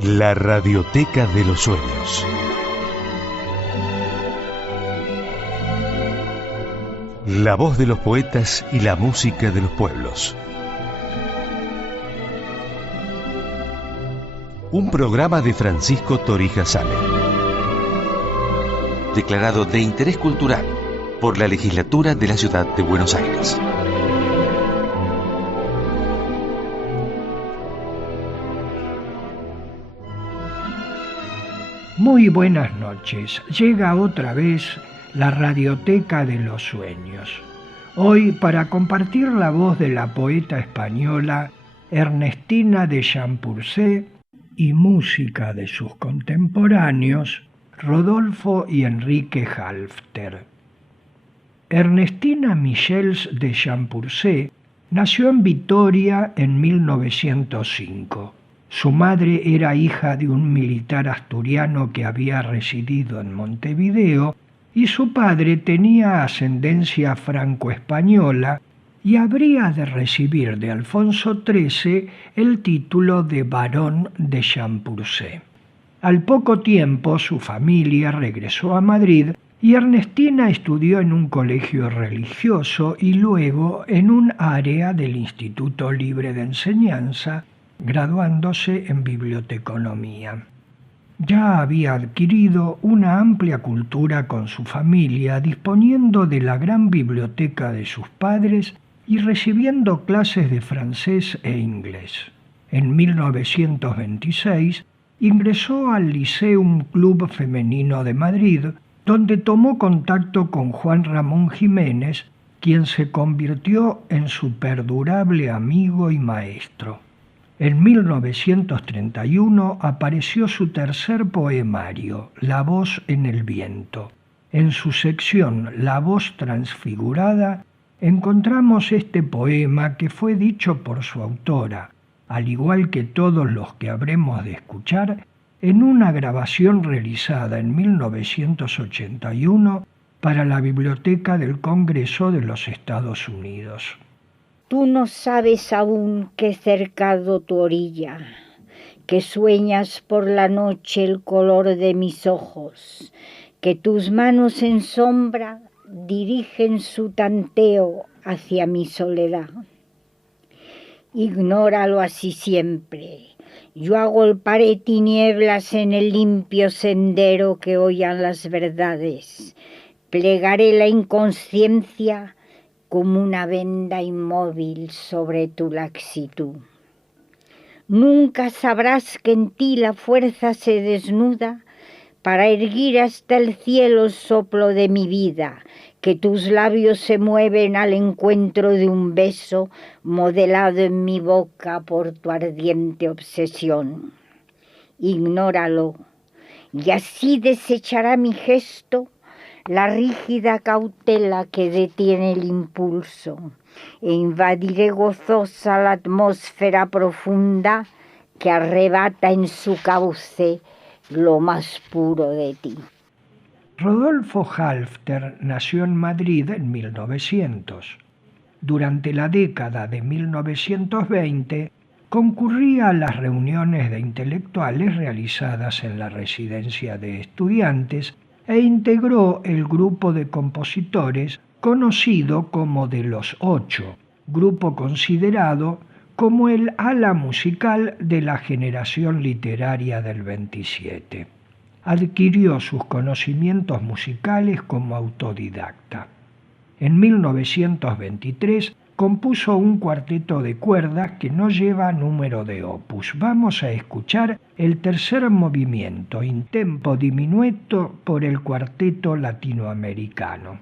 La Radioteca de los Sueños. La voz de los poetas y la música de los pueblos. Un programa de Francisco Torija Sale. Declarado de interés cultural por la Legislatura de la Ciudad de Buenos Aires. Muy buenas noches. Llega otra vez la Radioteca de los Sueños. Hoy para compartir la voz de la poeta española Ernestina de Champurcé y música de sus contemporáneos Rodolfo y Enrique Halffter. Ernestina Michels de Champurcé nació en Vitoria en 1905. Su madre era hija de un militar asturiano que había residido en Montevideo y su padre tenía ascendencia franco-española y habría de recibir de Alfonso XIII el título de barón de Champurcé. Al poco tiempo su familia regresó a Madrid y Ernestina estudió en un colegio religioso y luego en un área del Instituto Libre de Enseñanza, graduándose en biblioteconomía. Ya había adquirido una amplia cultura con su familia, disponiendo de la gran biblioteca de sus padres y recibiendo clases de francés e inglés. En 1926 ingresó al Liceum Club Femenino de Madrid, donde tomó contacto con Juan Ramón Jiménez, quien se convirtió en su perdurable amigo y maestro. En 1931 apareció su tercer poemario, La voz en el viento. En su sección La voz transfigurada encontramos este poema que fue dicho por su autora, al igual que todos los que habremos de escuchar, en una grabación realizada en 1981 para la Biblioteca del Congreso de los Estados Unidos. Tú no sabes aún que he cercado tu orilla, que sueñas por la noche el color de mis ojos, que tus manos en sombra dirigen su tanteo hacia mi soledad. Ignóralo así siempre. Yo agolparé tinieblas en el limpio sendero que oyan las verdades. Plegaré la inconsciencia como una venda inmóvil sobre tu laxitud. Nunca sabrás que en ti la fuerza se desnuda para erguir hasta el cielo el soplo de mi vida, que tus labios se mueven al encuentro de un beso modelado en mi boca por tu ardiente obsesión. Ignóralo, y así desechará mi gesto la rígida cautela que detiene el impulso, e invadiré gozosa la atmósfera profunda que arrebata en su cauce lo más puro de ti. Rodolfo Halffter nació en Madrid en 1900. Durante la década de 1920 concurría a las reuniones de intelectuales realizadas en la residencia de estudiantes e integró el grupo de compositores conocido como de los 8, grupo considerado como el ala musical de la generación literaria del 27. Adquirió sus conocimientos musicales como autodidacta. En 1923 compuso un cuarteto de cuerdas que no lleva número de opus. Vamos a escuchar el tercer movimiento, in tempo diminuito, por el Cuarteto Latinoamericano.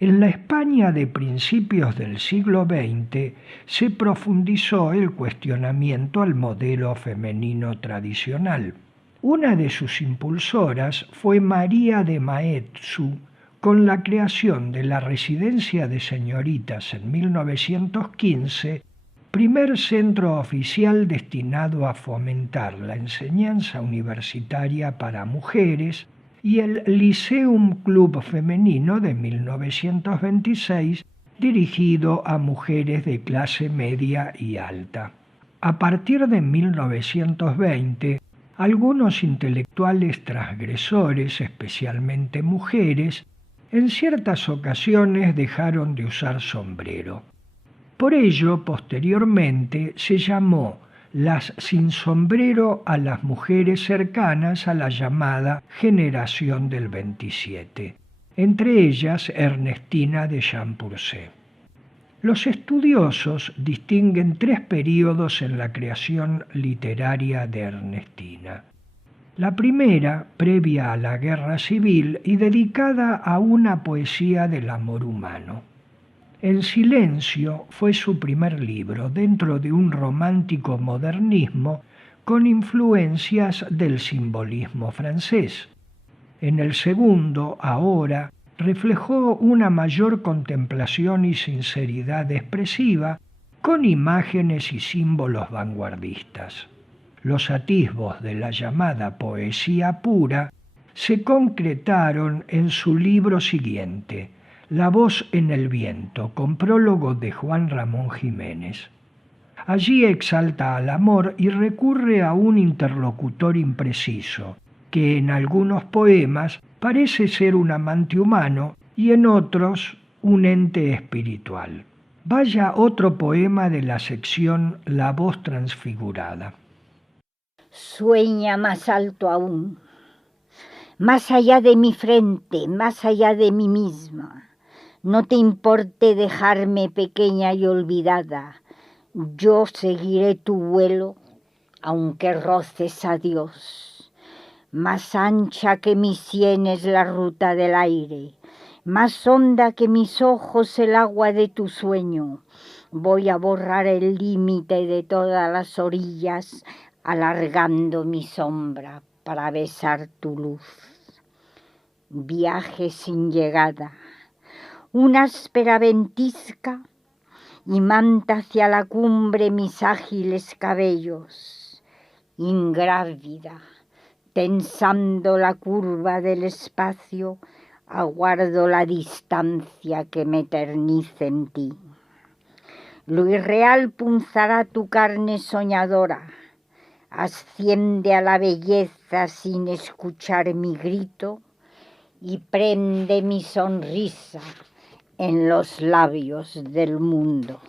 En la España de principios del siglo XX se profundizó el cuestionamiento al modelo femenino tradicional. Una de sus impulsoras fue María de Maeztu, con la creación de la Residencia de Señoritas en 1915, primer centro oficial destinado a fomentar la enseñanza universitaria para mujeres, y el Lyceum Club Femenino de 1926, dirigido a mujeres de clase media y alta. A partir de 1920, algunos intelectuales transgresores, especialmente mujeres, en ciertas ocasiones dejaron de usar sombrero. Por ello, posteriormente, se llamó las sin sombrero a las mujeres cercanas a la llamada generación del 27, entre ellas Ernestina de Champurcé. Los estudiosos distinguen tres períodos en la creación literaria de Ernestina. La primera, previa a la Guerra Civil y dedicada a una poesía del amor humano. En silencio fue su primer libro dentro de un romántico modernismo con influencias del simbolismo francés. En el segundo, Ahora, reflejó una mayor contemplación y sinceridad expresiva con imágenes y símbolos vanguardistas. Los atisbos de la llamada poesía pura se concretaron en su libro siguiente, La voz en el viento, con prólogo de Juan Ramón Jiménez. Allí exalta al amor y recurre a un interlocutor impreciso, que en algunos poemas parece ser un amante humano y en otros un ente espiritual. Vaya otro poema de la sección La voz transfigurada. Sueña más alto aún, más allá de mi frente, más allá de mí misma. No te importe dejarme pequeña y olvidada. Yo seguiré tu vuelo, aunque roces a Dios. Más ancha que mis sienes la ruta del aire, más honda que mis ojos el agua de tu sueño. Voy a borrar el límite de todas las orillas, alargando mi sombra para besar tu luz. Viaje sin llegada, una áspera ventisca y manta hacia la cumbre mis ágiles cabellos. Ingrávida, tensando la curva del espacio, aguardo la distancia que me eternice en ti. Lo irreal punzará tu carne soñadora, asciende a la belleza sin escuchar mi grito y prende mi sonrisa en los labios del mundo.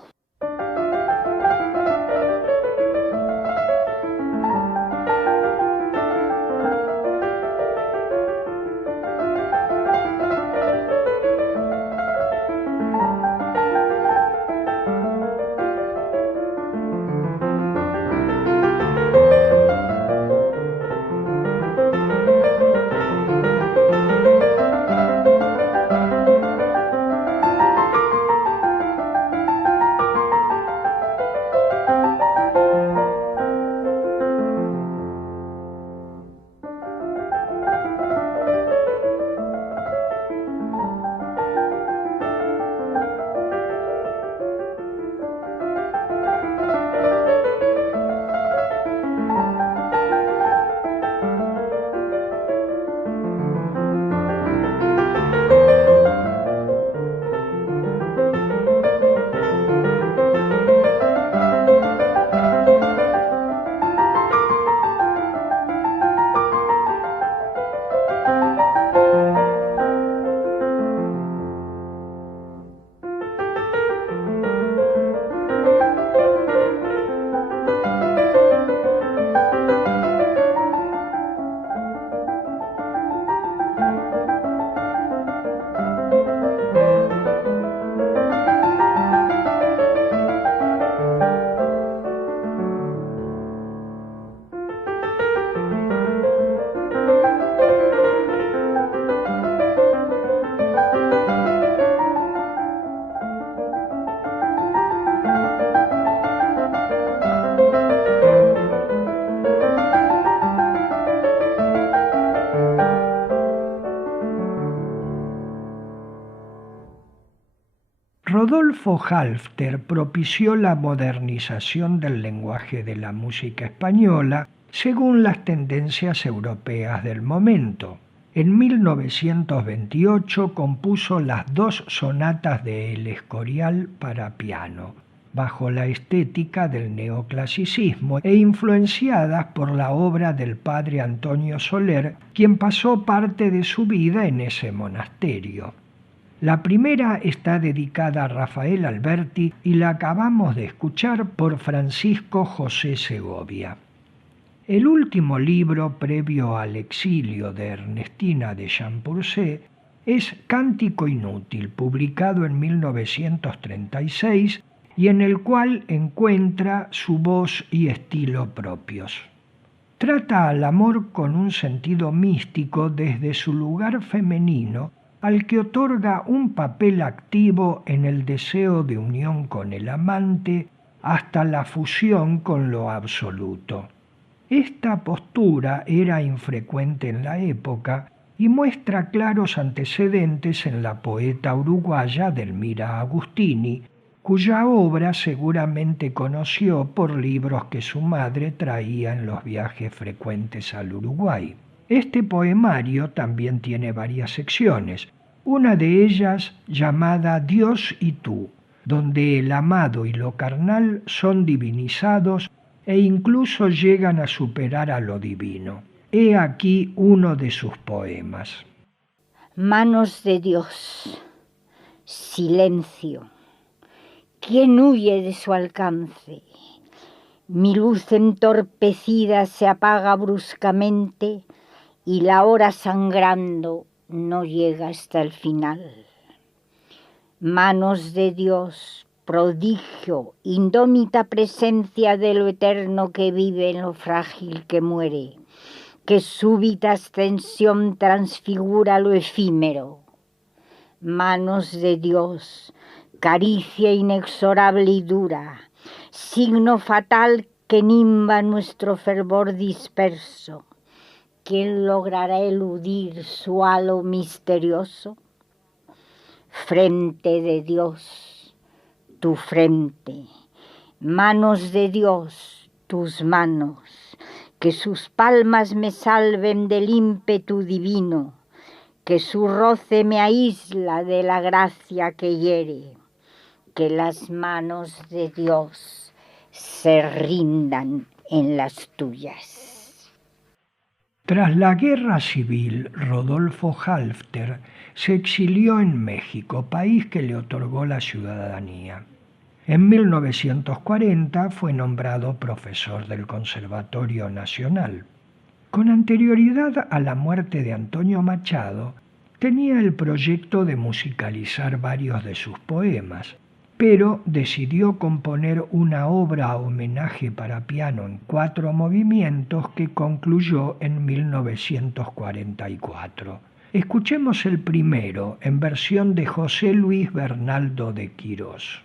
Rodolfo Halffter propició la modernización del lenguaje de la música española según las tendencias europeas del momento. En 1928 compuso las 2 sonatas de El Escorial para piano, bajo la estética del neoclasicismo e influenciadas por la obra del padre Antonio Soler, quien pasó parte de su vida en ese monasterio. La primera está dedicada a Rafael Alberti y la acabamos de escuchar por Francisco José Segovia. El último libro previo al exilio de Ernestina de Champurcé es Cántico Inútil, publicado en 1936 y en el cual encuentra su voz y estilo propios. Trata al amor con un sentido místico desde su lugar femenino, al que otorga un papel activo en el deseo de unión con el amante hasta la fusión con lo absoluto. Esta postura era infrecuente en la época y muestra claros antecedentes en la poeta uruguaya Delmira Agustini, cuya obra seguramente conoció por libros que su madre traía en los viajes frecuentes al Uruguay. Este poemario también tiene varias secciones, una de ellas llamada Dios y tú, donde el amado y lo carnal son divinizados e incluso llegan a superar a lo divino. He aquí uno de sus poemas. Manos de Dios, silencio. ¿Quién huye de su alcance? Mi luz entorpecida se apaga bruscamente y la hora sangrando no llega hasta el final. Manos de Dios, prodigio, indómita presencia de lo eterno que vive en lo frágil que muere, que súbita ascensión transfigura lo efímero. Manos de Dios, caricia inexorable y dura, signo fatal que nimba nuestro fervor disperso. ¿Quién logrará eludir su halo misterioso? Frente de Dios, tu frente, manos de Dios, tus manos, que sus palmas me salven del ímpetu divino, que su roce me aísla de la gracia que hiere, que las manos de Dios se rindan en las tuyas. Tras la Guerra Civil, Rodolfo Halffter se exilió en México, país que le otorgó la ciudadanía. En 1940 fue nombrado profesor del Conservatorio Nacional. Con anterioridad a la muerte de Antonio Machado, tenía el proyecto de musicalizar varios de sus poemas, pero decidió componer una obra a homenaje para piano en 4 movimientos que concluyó en 1944. Escuchemos el primero, en versión de José Luis Bernaldo de Quirós.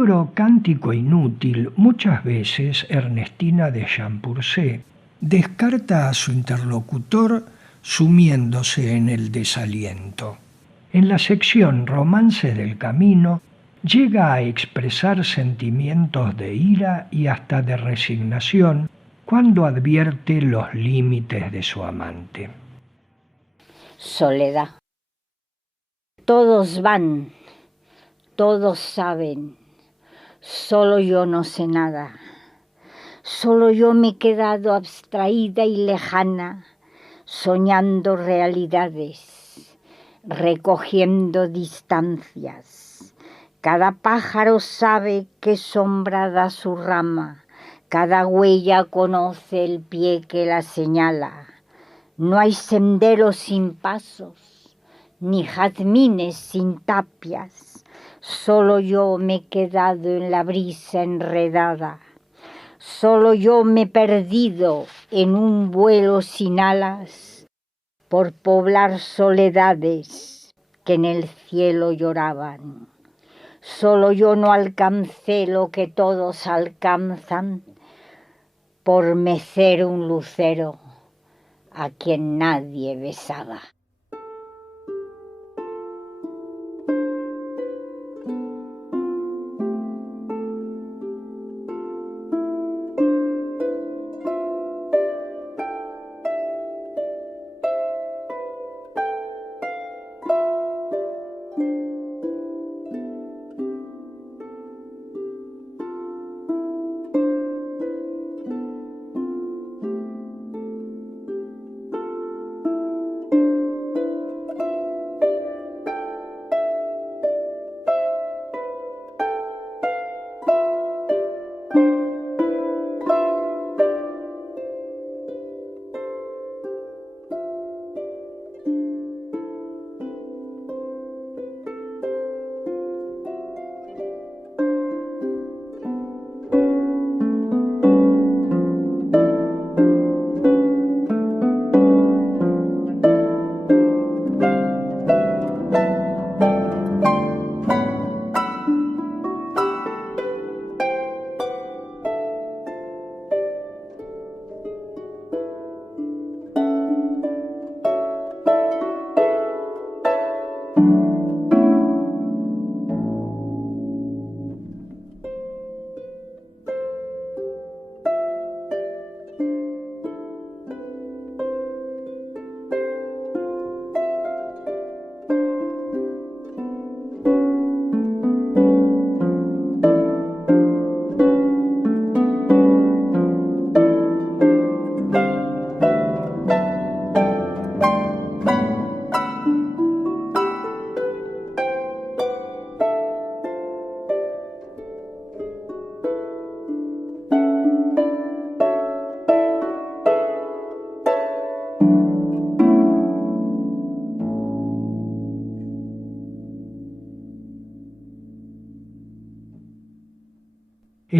libro Cántico Inútil, muchas veces Ernestina de Champurcé descarta a su interlocutor sumiéndose en el desaliento. En la sección Romances del Camino llega a expresar sentimientos de ira y hasta de resignación cuando advierte los límites de su amante. Soledad. Todos van, todos saben, solo yo no sé nada. Solo yo me he quedado abstraída y lejana, soñando realidades, recogiendo distancias. Cada pájaro sabe qué sombra da su rama, cada huella conoce el pie que la señala. No hay senderos sin pasos, ni jazmines sin tapias. Solo yo me he quedado en la brisa enredada. Solo yo me he perdido en un vuelo sin alas por poblar soledades que en el cielo lloraban. Solo yo no alcancé lo que todos alcanzan por mecer un lucero a quien nadie besaba.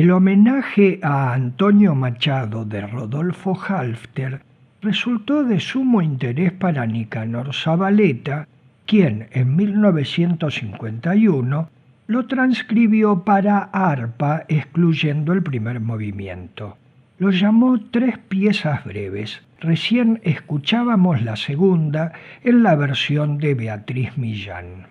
El homenaje a Antonio Machado de Rodolfo Halffter resultó de sumo interés para Nicanor Zavaleta, quien en 1951 lo transcribió para arpa excluyendo el primer movimiento. Lo llamó Tres piezas breves. Recién escuchábamos la segunda en la versión de Beatriz Millán.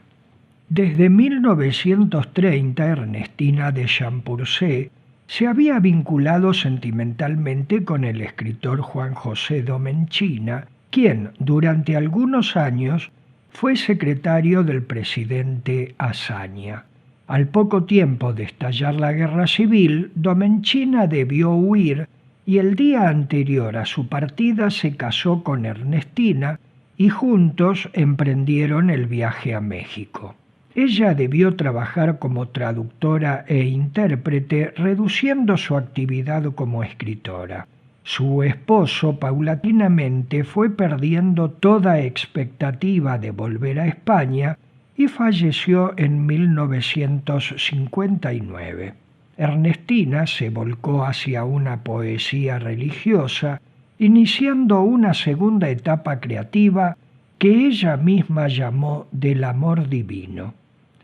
Desde 1930, Ernestina de Champurcé se había vinculado sentimentalmente con el escritor Juan José Domenchina, quien durante algunos años fue secretario del presidente Azaña. Al poco tiempo de estallar la guerra civil, Domenchina debió huir y el día anterior a su partida se casó con Ernestina y juntos emprendieron el viaje a México. Ella debió trabajar como traductora e intérprete, reduciendo su actividad como escritora. Su esposo paulatinamente fue perdiendo toda expectativa de volver a España y falleció en 1959. Ernestina se volcó hacia una poesía religiosa, iniciando una segunda etapa creativa que ella misma llamó del amor divino.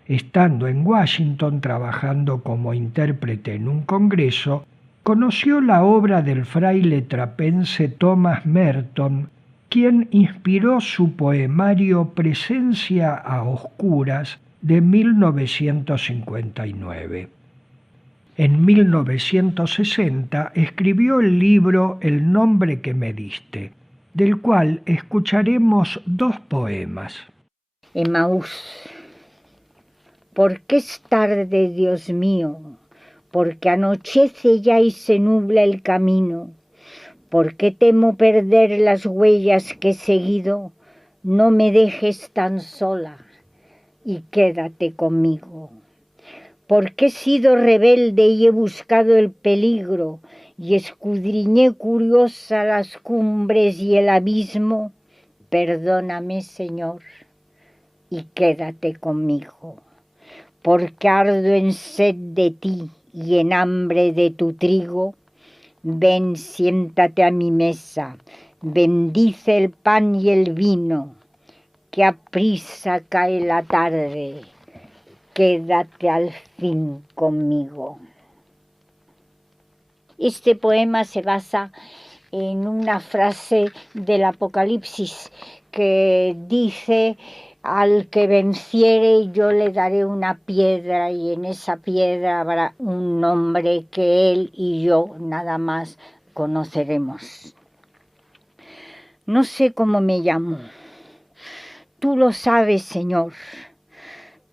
Estando en Washington trabajando como intérprete en un congreso, conoció la obra del fraile trapense Thomas Merton, quien inspiró su poemario Presencia a Oscuras de 1959. En 1960 escribió el libro El nombre que me diste, del cual escucharemos dos poemas. Emaús, ¿por qué es tarde, Dios mío? Porque anochece ya y se nubla el camino. ¿Por qué temo perder las huellas que he seguido? No me dejes tan sola y quédate conmigo. Porque he sido rebelde y he buscado el peligro y escudriñé curiosa las cumbres y el abismo. Perdóname, Señor, y quédate conmigo. Porque ardo en sed de ti y en hambre de tu trigo. Ven, siéntate a mi mesa, bendice el pan y el vino, que aprisa cae la tarde. Quédate al fin conmigo. Este poema se basa en una frase del Apocalipsis que dice: al que venciere yo le daré una piedra y en esa piedra habrá un nombre que él y yo nada más conoceremos. No sé cómo me llamo. Tú lo sabes, Señor.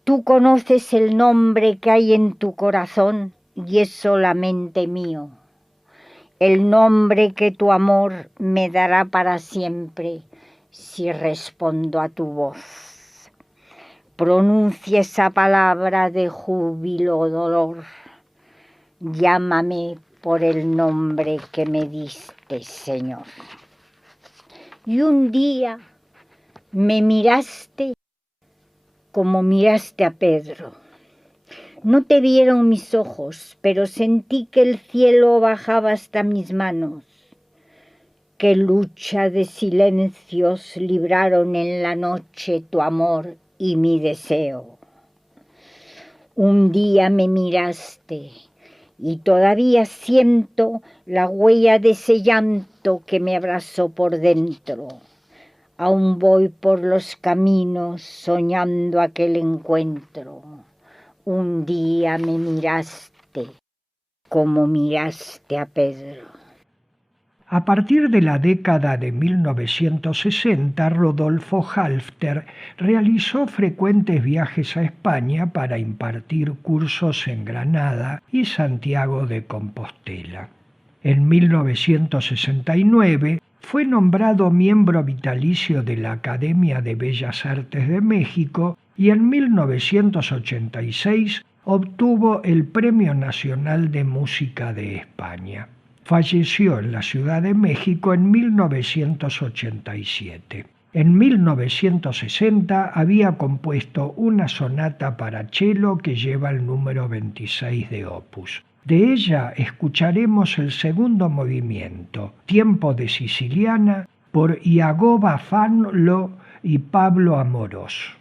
Tú conoces el nombre que hay en tu corazón y es solamente mío. El nombre que tu amor me dará para siempre si respondo a tu voz. Pronuncia esa palabra de júbilo o dolor. Llámame por el nombre que me diste, Señor. Y un día me miraste como miraste a Pedro. No te vieron mis ojos, pero sentí que el cielo bajaba hasta mis manos. Qué lucha de silencios libraron en la noche tu amor y mi deseo. Un día me miraste y todavía siento la huella de ese llanto que me abrazó por dentro. Aún voy por los caminos soñando aquel encuentro. Un día me miraste como miraste a Pedro. A partir de la década de 1960, Rodolfo Halfter realizó frecuentes viajes a España para impartir cursos en Granada y Santiago de Compostela. En 1969 fue nombrado miembro vitalicio de la Academia de Bellas Artes de México y en 1986 obtuvo el Premio Nacional de Música de España. Falleció en la Ciudad de México en 1987. En 1960 había compuesto una sonata para cello que lleva el número 26 de Opus. De ella escucharemos el segundo movimiento, Tiempo de Siciliana, por Iagoba Fanlo y Pablo Amorós.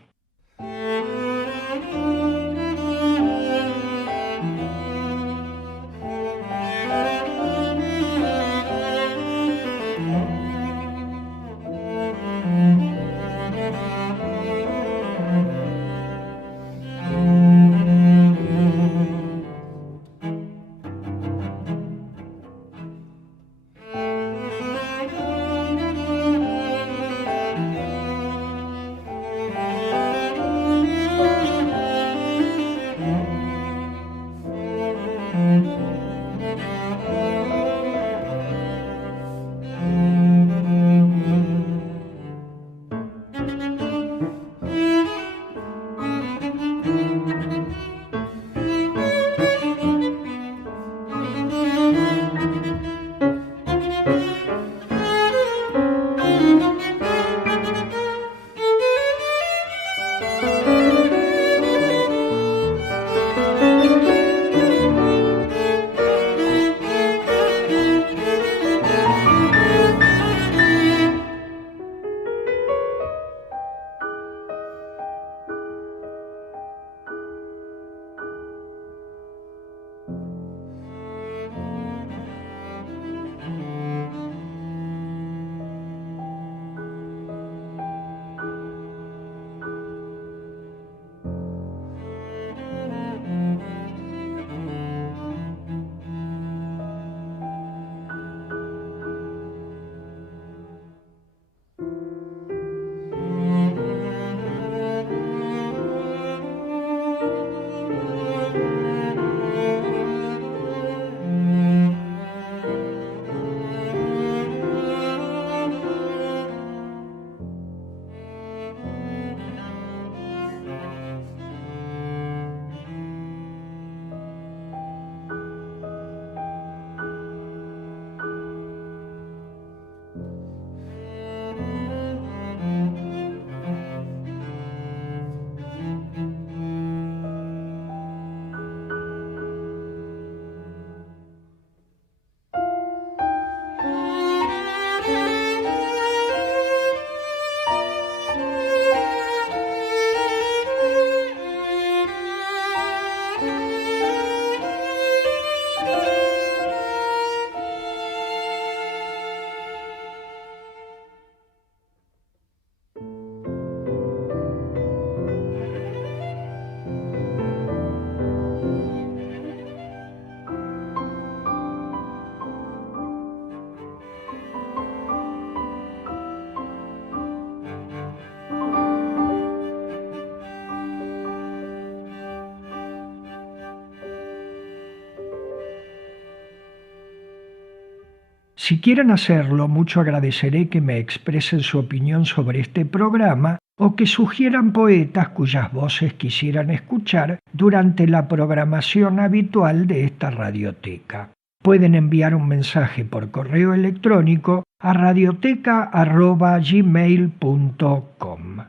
Si quieren hacerlo, mucho agradeceré que me expresen su opinión sobre este programa o que sugieran poetas cuyas voces quisieran escuchar durante la programación habitual de esta radioteca. Pueden enviar un mensaje por correo electrónico a radioteca@gmail.com.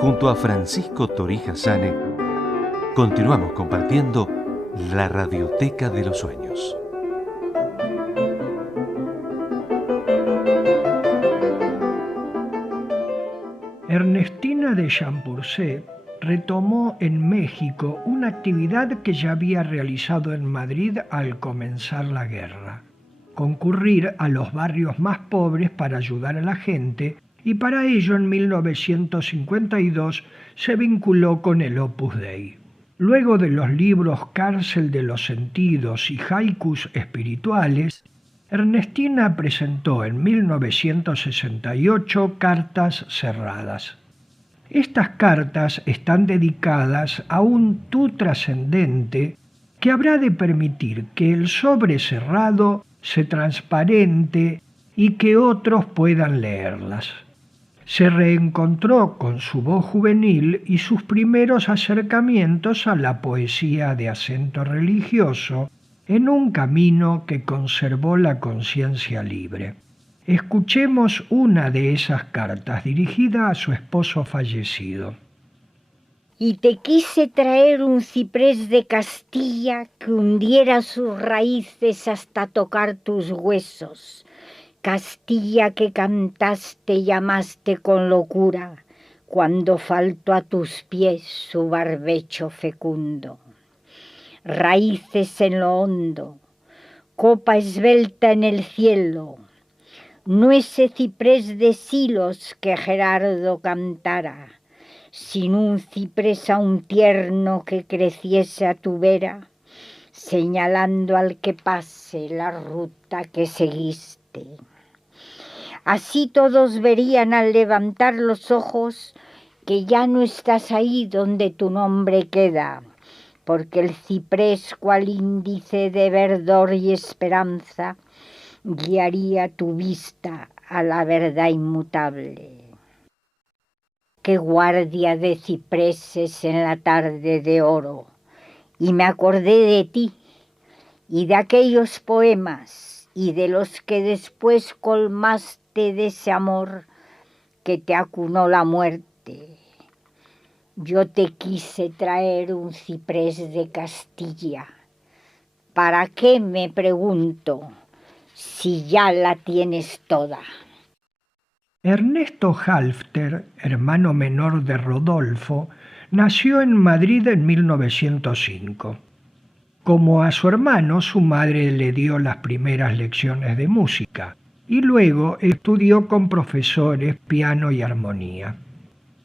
Junto a Francisco Torija Sane, continuamos compartiendo la Radioteca de los Sueños. Ernestina de Champurcé retomó en México una actividad que ya había realizado en Madrid al comenzar la guerra: concurrir a los barrios más pobres para ayudar a la gente, y para ello en 1952 se vinculó con el Opus Dei. Luego de los libros Cárcel de los Sentidos y Haikus Espirituales, Ernestina presentó en 1968 Cartas Cerradas. Estas cartas están dedicadas a un tú trascendente que habrá de permitir que el sobre cerrado se transparente y que otros puedan leerlas. Se reencontró con su voz juvenil y sus primeros acercamientos a la poesía de acento religioso en un camino que conservó la conciencia libre. Escuchemos una de esas cartas dirigida a su esposo fallecido. Y te quise traer un ciprés de Castilla que hundiera sus raíces hasta tocar tus huesos. Castilla que cantaste y llamaste con locura cuando faltó a tus pies su barbecho fecundo. Raíces en lo hondo, copa esbelta en el cielo, no ese ciprés de Silos que Gerardo cantara, sin un ciprés aún tierno que creciese a tu vera, señalando al que pase la ruta que seguiste. Así todos verían al levantar los ojos que ya no estás ahí donde tu nombre queda, porque el ciprés, cual índice de verdor y esperanza, guiaría tu vista a la verdad inmutable. Qué guardia de cipreses en la tarde de oro, y me acordé de ti y de aquellos poemas y de los que después colmaste de ese amor que te acunó la muerte. Yo te quise traer un ciprés de Castilla. ¿Para qué, me pregunto, si ya la tienes toda? Ernesto Halffter, hermano menor de Rodolfo, nació en Madrid en 1905. Como a su hermano, su madre le dio las primeras lecciones de música y luego estudió con profesores piano y armonía.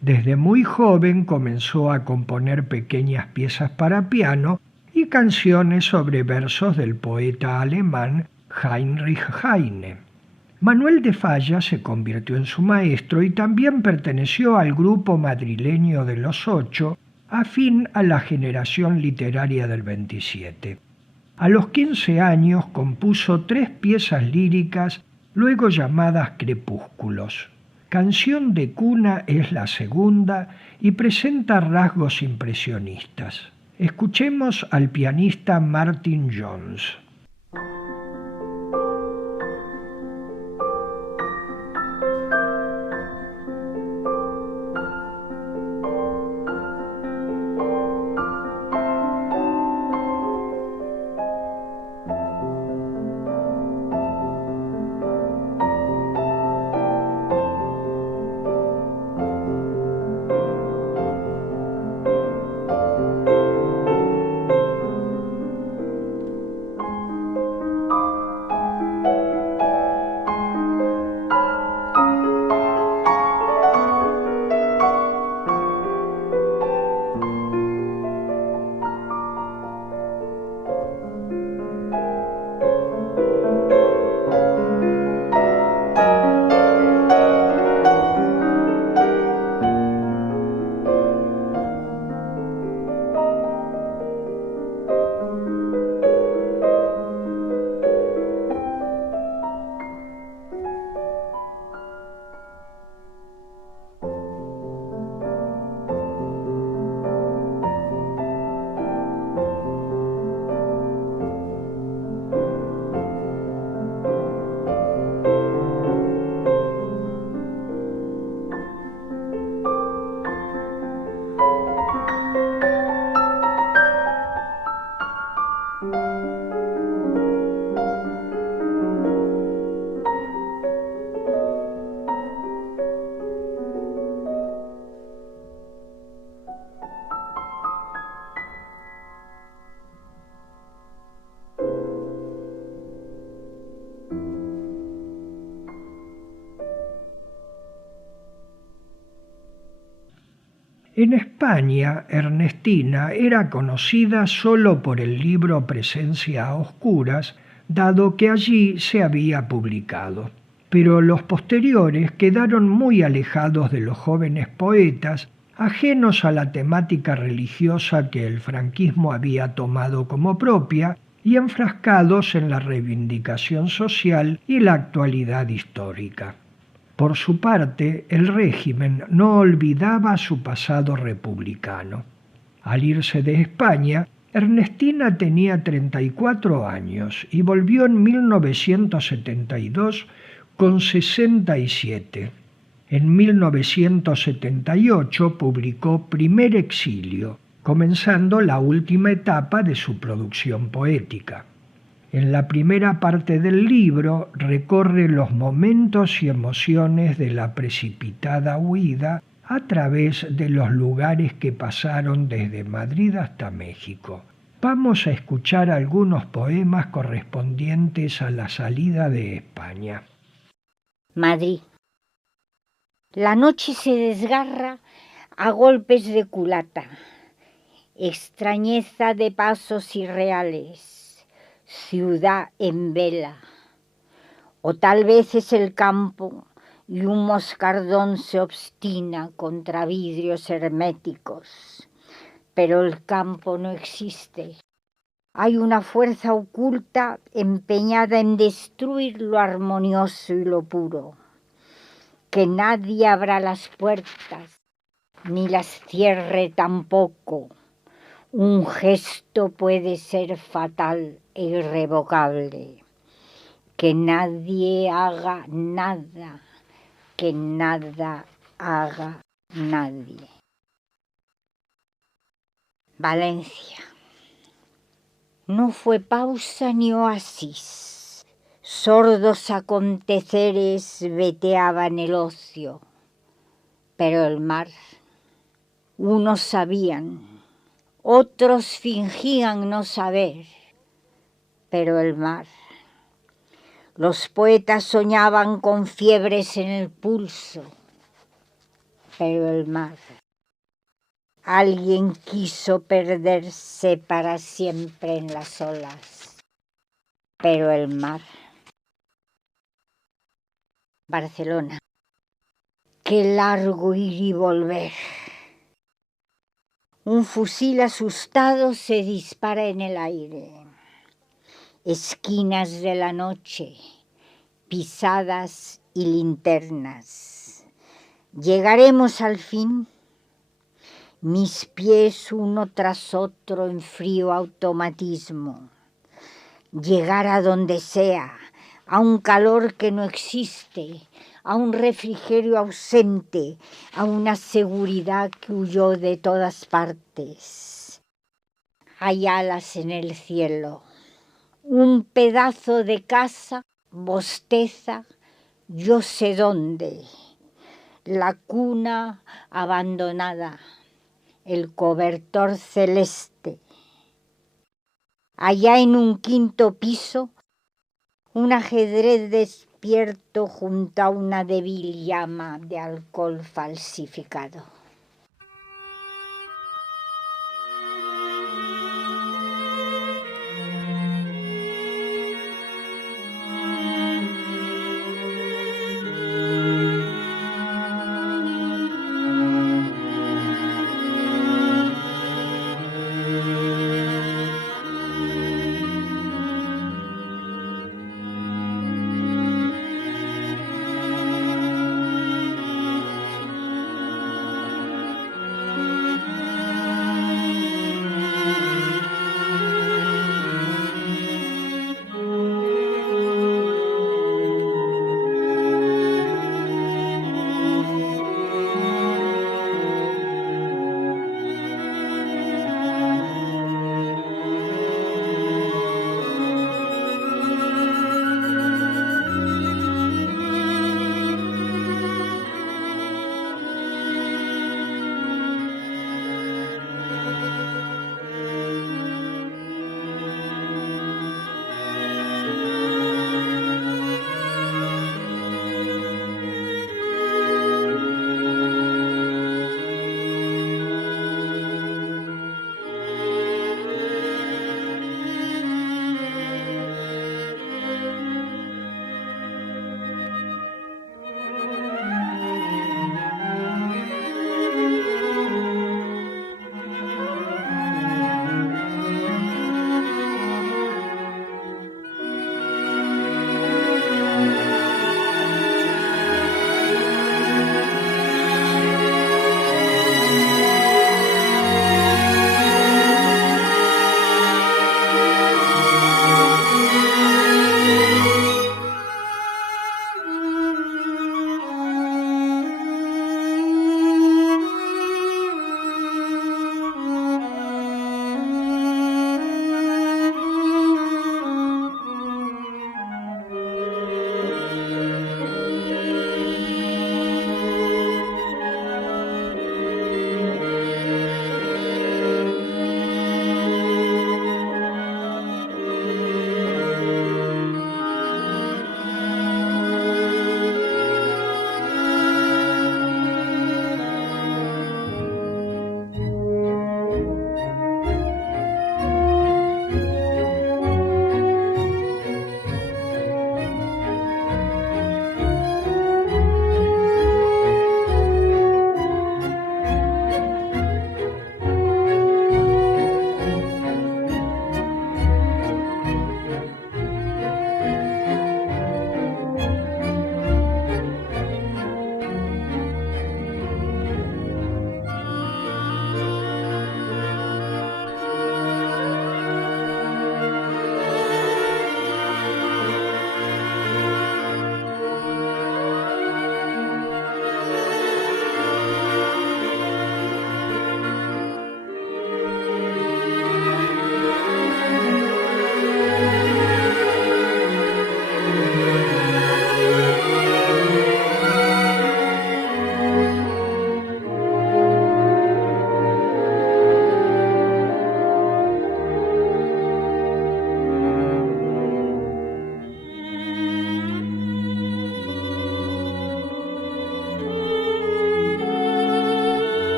Desde muy joven comenzó a componer pequeñas piezas para piano y canciones sobre versos del poeta alemán Heinrich Heine. Manuel de Falla se convirtió en su maestro y también perteneció al grupo madrileño de los Ocho, afín a la generación literaria del 27. A los 15 años compuso 3 piezas líricas, luego llamadas Crepúsculos. Canción de cuna es la segunda y presenta rasgos impresionistas. Escuchemos al pianista Martin Jones. En España, Ernestina era conocida solo por el libro Presencia a Oscuras, dado que allí se había publicado. Pero los posteriores quedaron muy alejados de los jóvenes poetas, ajenos a la temática religiosa que el franquismo había tomado como propia y enfrascados en la reivindicación social y la actualidad histórica. Por su parte, el régimen no olvidaba su pasado republicano. Al irse de España, Ernestina tenía 34 años y volvió en 1972 con 67. En 1978 publicó Primer Exilio, comenzando la última etapa de su producción poética. En la primera parte del libro recorre los momentos y emociones de la precipitada huida a través de los lugares que pasaron desde Madrid hasta México. Vamos a escuchar algunos poemas correspondientes a la salida de España. Madrid. La noche se desgarra a golpes de culata, extrañeza de pasos irreales. Ciudad en vela, o tal vez es el campo y un moscardón se obstina contra vidrios herméticos, pero el campo no existe. Hay una fuerza oculta empeñada en destruir lo armonioso y lo puro. Que nadie abra las puertas, ni las cierre tampoco. Un gesto puede ser fatal e irrevocable. Que nadie haga nada, que nada haga nadie. Valencia. No fue pausa ni oasis. Sordos aconteceres veteaban el ocio. Pero el mar, unos sabían, otros fingían no saber, pero el mar. Los poetas soñaban con fiebres en el pulso, pero el mar. Alguien quiso perderse para siempre en las olas, pero el mar. Barcelona. Qué largo ir y volver. Un fusil asustado se dispara en el aire. Esquinas de la noche, pisadas y linternas. ¿Llegaremos al fin? Mis pies uno tras otro en frío automatismo. Llegar a donde sea, a un calor que no existe, a un refrigerio ausente, a una seguridad que huyó de todas partes. Hay alas en el cielo. Un pedazo de casa bosteza, yo sé dónde. La cuna abandonada, el cobertor celeste. Allá en un quinto piso, un ajedrez despierto junto a una débil llama de alcohol falsificado.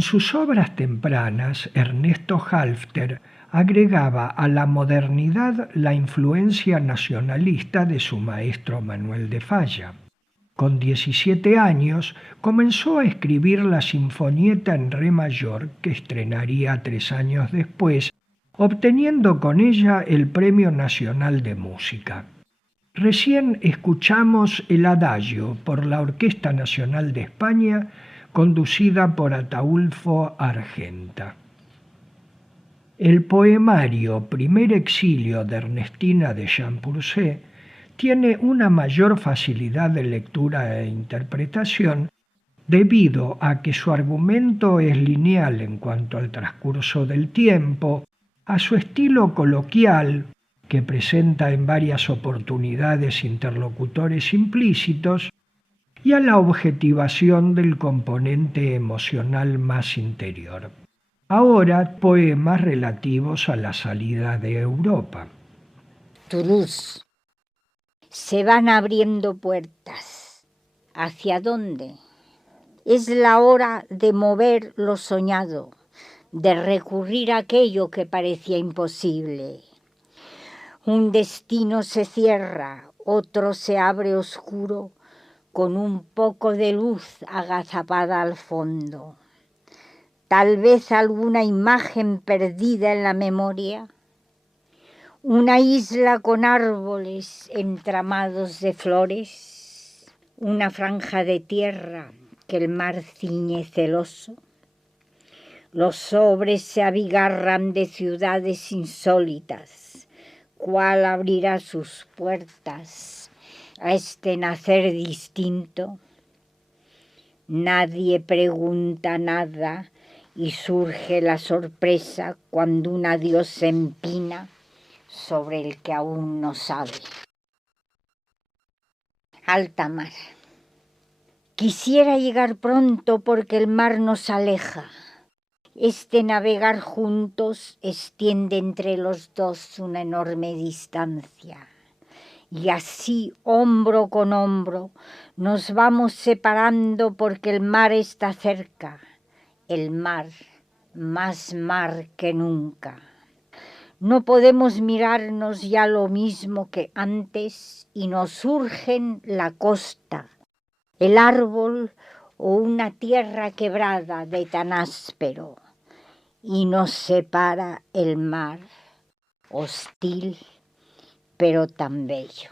En sus obras tempranas, Ernesto Halffter agregaba a la modernidad la influencia nacionalista de su maestro Manuel de Falla. Con 17 años comenzó a escribir la Sinfonieta en Re mayor, que estrenaría 3 años después, obteniendo con ella el Premio Nacional de Música. Recién escuchamos el Adagio por la Orquesta Nacional de España, conducida por Ataúlfo Argenta. El poemario Primer exilio de Ernestina de Champurcé tiene una mayor facilidad de lectura e interpretación debido a que su argumento es lineal en cuanto al transcurso del tiempo, a su estilo coloquial, que presenta en varias oportunidades interlocutores implícitos, y a la objetivación del componente emocional más interior. Ahora, poemas relativos a la salida de Europa. Toulouse. Se van abriendo puertas. ¿Hacia dónde? Es la hora de mover lo soñado, de recurrir a aquello que parecía imposible. Un destino se cierra, otro se abre oscuro, con un poco de luz agazapada al fondo. Tal vez alguna imagen perdida en la memoria. Una isla con árboles entramados de flores, una franja de tierra que el mar ciñe celoso. Los sobres se abigarran de ciudades insólitas. ¿Cuál abrirá sus puertas a este nacer distinto? Nadie pregunta nada y surge la sorpresa cuando un adiós se empina sobre el que aún no sabe. Alta mar. Quisiera llegar pronto porque el mar nos aleja. Este navegar juntos extiende entre los dos una enorme distancia. Y así, hombro con hombro, nos vamos separando porque el mar está cerca. El mar, más mar que nunca. No podemos mirarnos ya lo mismo que antes y nos surgen la costa, el árbol o una tierra quebrada de tan áspero. Y nos separa el mar, hostil, pero tan bello.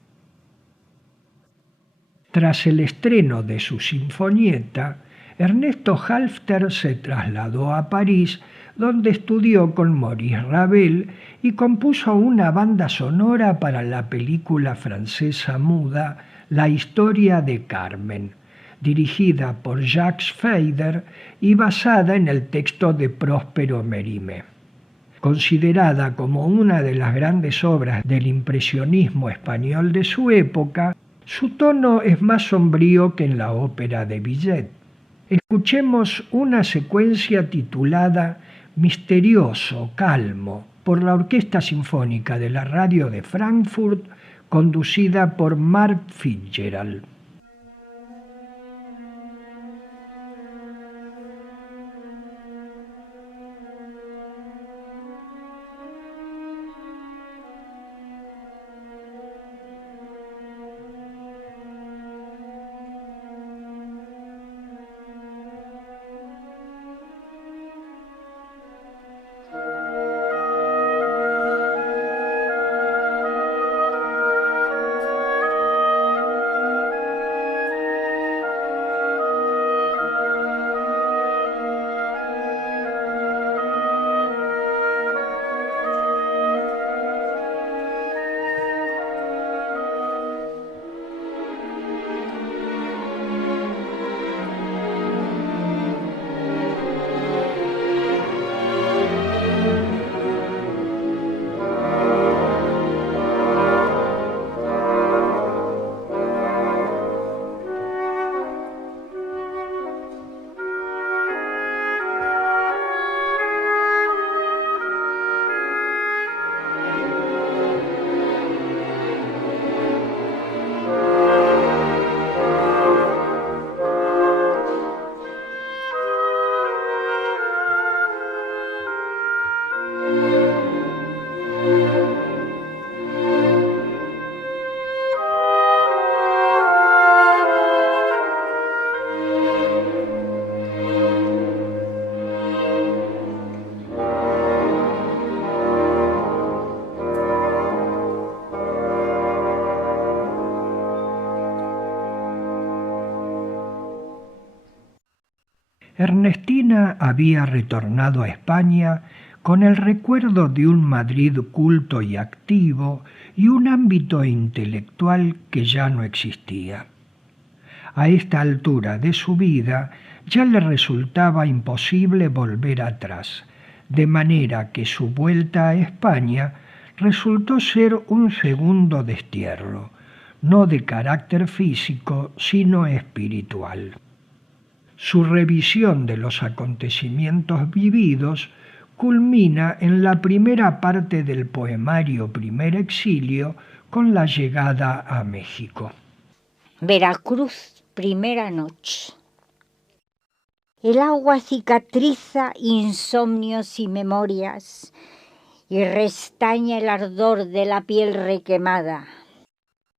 Tras el estreno de su sinfonieta, Ernesto Halffter se trasladó a París, donde estudió con Maurice Ravel y compuso una banda sonora para la película francesa muda La historia de Carmen, dirigida por Jacques Feyder y basada en el texto de Próspero Mérimée. Considerada como una de las grandes obras del impresionismo español de su época, su tono es más sombrío que en la ópera de Bizet. Escuchemos una secuencia titulada Misterioso, calmo, por la Orquesta Sinfónica de la Radio de Frankfurt, conducida por Mark Fitzgerald. Ernestina había retornado a España con el recuerdo de un Madrid culto y activo y un ámbito intelectual que ya no existía. A esta altura de su vida ya le resultaba imposible volver atrás, de manera que su vuelta a España resultó ser un segundo destierro, no de carácter físico, sino espiritual. Su revisión de los acontecimientos vividos culmina en la primera parte del poemario Primer Exilio con la llegada a México. Veracruz, primera noche. El agua cicatriza insomnios y memorias y restaña el ardor de la piel requemada.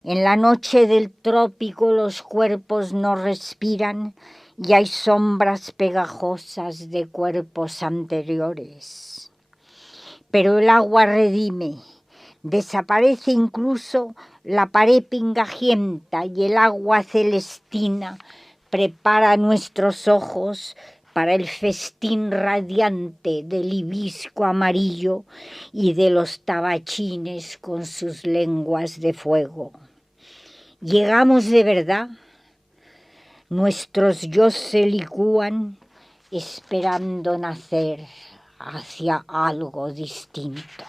En la noche del trópico los cuerpos no respiran y hay sombras pegajosas de cuerpos anteriores. Pero el agua redime, desaparece incluso la pared pingajienta y el agua celestina prepara nuestros ojos para el festín radiante del hibisco amarillo y de los tabachines con sus lenguas de fuego. Llegamos de verdad. Nuestros yo se licúan esperando nacer hacia algo distinto.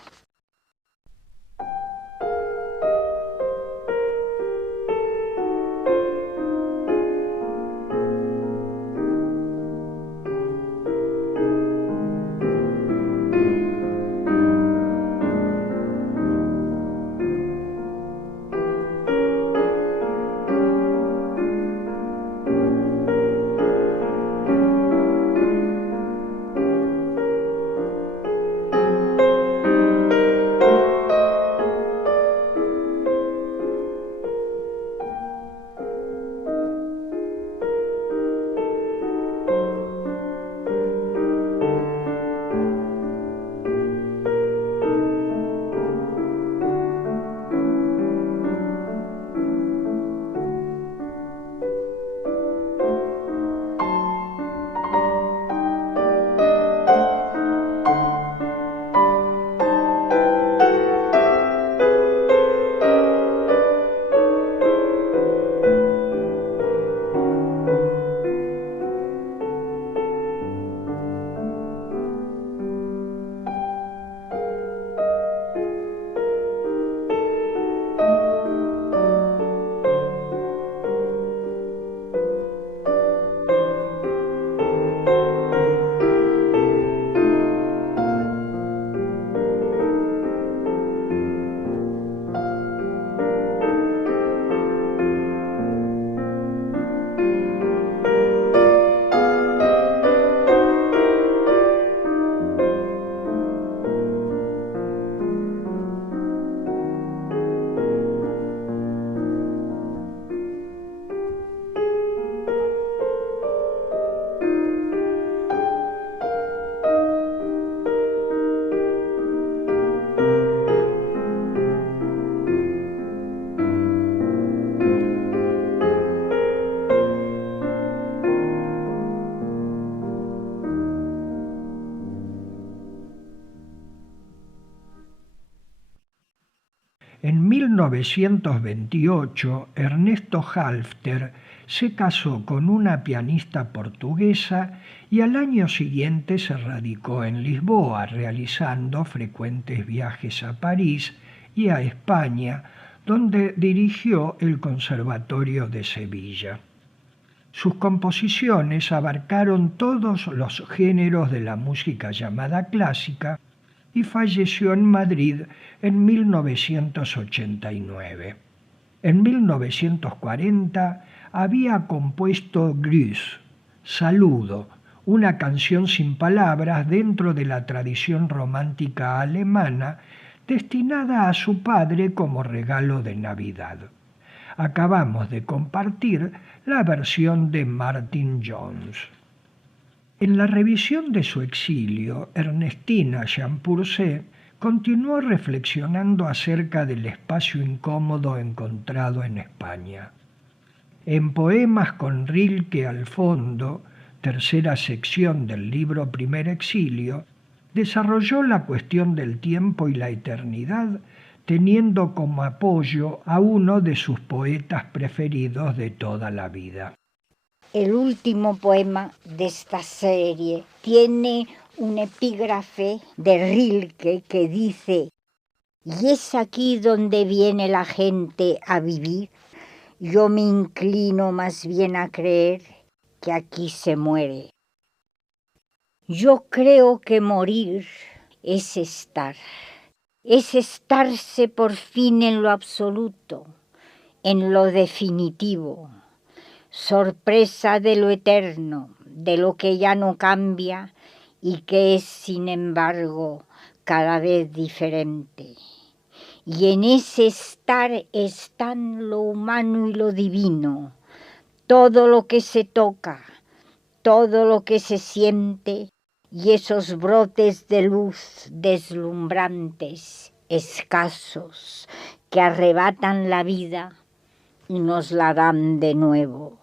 En 1928, Ernesto Halffter se casó con una pianista portuguesa y al año siguiente se radicó en Lisboa, realizando frecuentes viajes a París y a España, donde dirigió el Conservatorio de Sevilla. Sus composiciones abarcaron todos los géneros de la música llamada clásica y falleció en Madrid en 1989. En 1940 había compuesto Grüß, Saludo, una canción sin palabras dentro de la tradición romántica alemana destinada a su padre como regalo de Navidad. Acabamos de compartir la versión de Martin Jones. En la revisión de su exilio, Ernestina Champourcé continuó reflexionando acerca del espacio incómodo encontrado en España. En Poemas con Rilke al fondo, tercera sección del libro Primer Exilio, desarrolló la cuestión del tiempo y la eternidad, teniendo como apoyo a uno de sus poetas preferidos de toda la vida. El último poema de esta serie tiene un epígrafe de Rilke que dice: «Y es aquí donde viene la gente a vivir. Yo me inclino más bien a creer que aquí se muere». Yo creo que morir es estarse por fin en lo absoluto, en lo definitivo, sorpresa de lo eterno, de lo que ya no cambia y que es, sin embargo, cada vez diferente. Y en ese estar están lo humano y lo divino, todo lo que se toca, todo lo que se siente, y esos brotes de luz deslumbrantes, escasos, que arrebatan la vida y nos la dan de nuevo.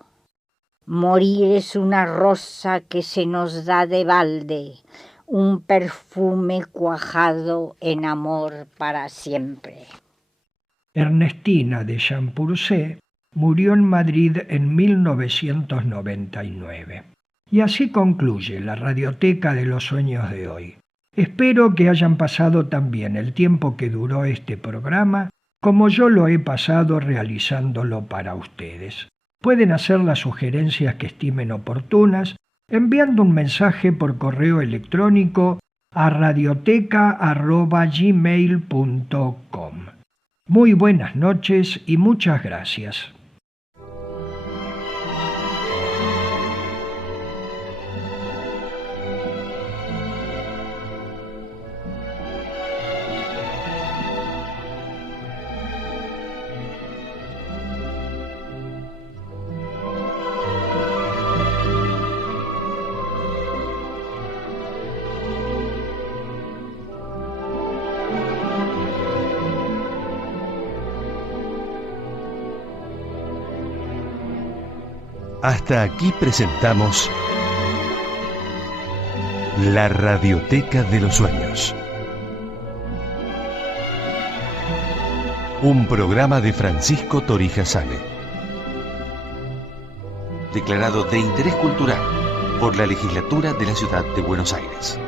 Morir es una rosa que se nos da de balde, un perfume cuajado en amor para siempre. Ernestina de Champurcé murió en Madrid en 1999. Y así concluye la Radioteca de los Sueños de hoy. Espero que hayan pasado también el tiempo que duró este programa como yo lo he pasado realizándolo para ustedes. Pueden hacer las sugerencias que estimen oportunas enviando un mensaje por correo electrónico a radioteca@gmail.com. Muy buenas noches y muchas gracias. Hasta aquí presentamos la Radioteca de los Sueños. Un programa de Francisco Torija Sane. Declarado de interés cultural por la Legislatura de la Ciudad de Buenos Aires.